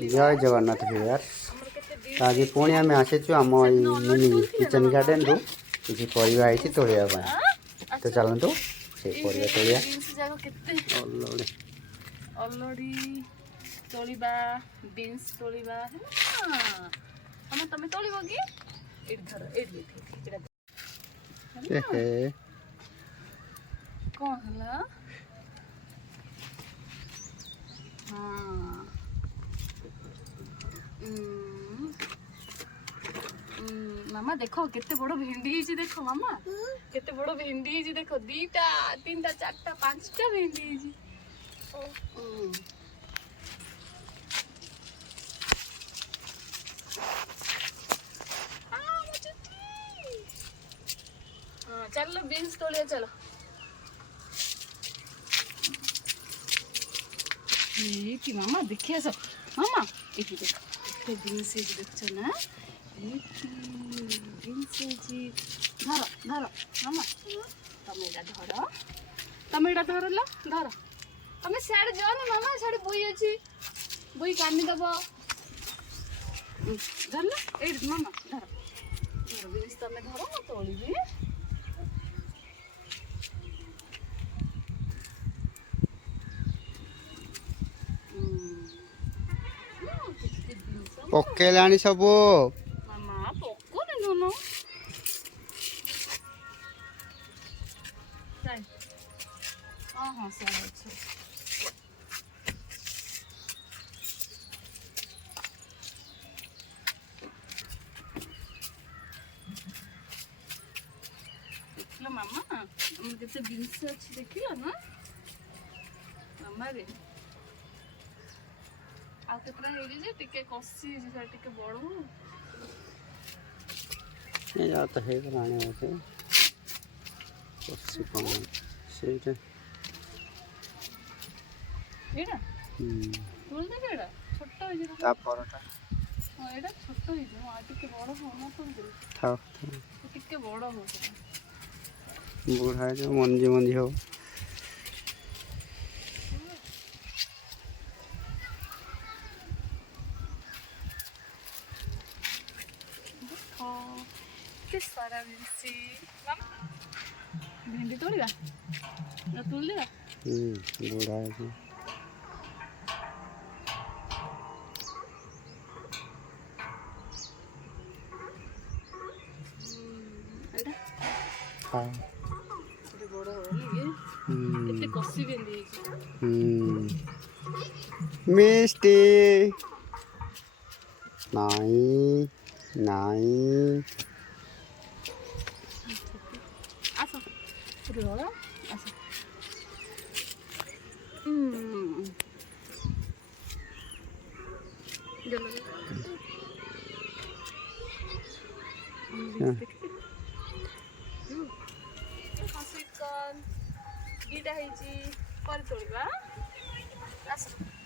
जय जगन्नाथ भैया आज पुणी आम आसीचु आम मिनी किचन गार्डन रु किसी परिवा आई तोड़ापी तो चलतु से परिवा तोड़िया तोलिबा बीन्स तोलिबा हम तमे तोलिबो कि एड धर एड एहे कोन हला हां मामा देखो केते बड़ो भिंडी हिची देखो मामा केते बड़ो भिंडी हिची देखो दीटा तीनटा चारटा पांचटा भिंडी हिची चलो बीन्स तोड़िए चलो ये कि मामा देखिए सब मामा ये देखो ये बीन्स ये देखो ना ये बीन्स जी धरो धरो मामा टमेटा धरो ला धरो तमे साइड जाओ ना मामा साइड बोई अछि बोई कानी दबो धर ला ए मामा धरो धरो बीन्स तमे धरो ना तोड़ी भी पकेलानी सब मामा पको ने दोनो चाय हां हां सब अच्छा देखलो मामा हम केते बीन्स अछि देखिलो ना मामा रे आ केतना हेरी जे टिके कसी जे टिके बड़ो ये जा तो है बनाने होते कसी कोन सेटा एडा तोल दे केडा छोटो हो जे ता परोटा हां एडा छोटो हो जे आ टिके बड़ो हो ना तोल दे था टिके बड़ो हो बूढ़ा जो मंजी मंजी हो किस सारा भिंडी भिंडी तोड़िया ना तोड़ लिया बूढ़ा है एडा हां ये बड़ा हो ये कितने कसी भिंडी मिस्टी नहीं नहीं आसो रोला आसो जलो हसिकन दीटा हेची पर तोड़बा आसो